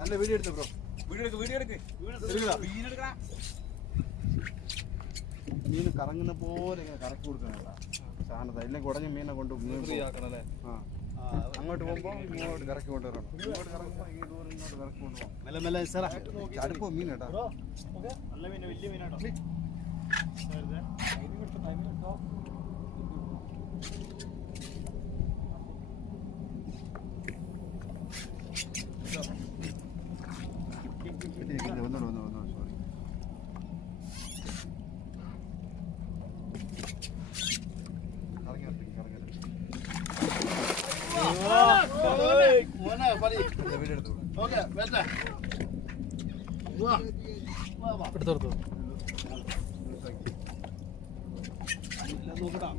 നല്ല വീഡിയോ എടുത്ത ബ്രോ. മീൻ കറങ്ങുന്ന പോലെ ഇങ്ങനെ കറക്കി കൊടുക്കണല്ല സാധനത. ഇല്ലെങ്കിൽ കുടഞ്ഞ മീനെ കൊണ്ട് അങ്ങോട്ട് പോകുമ്പോൾ ഇങ്ങോട്ട് കറക്കി കൊണ്ടുവരണം. ഇങ്ങോട്ട് കറങ്ങുമ്പോൾ ഈ ദൂരം ഇങ്ങോട്ട് കറക്കി കൊണ്ടുപോകാം. മെല്ലെ മെല്ലെ അടുപ്പോ മീൻ കേട്ടോ. നല്ല മീൻ, വലിയ മീനാട്ടോ. ഒന്നോട് എടുത്തോളൂ. നോക്കട്ടാ.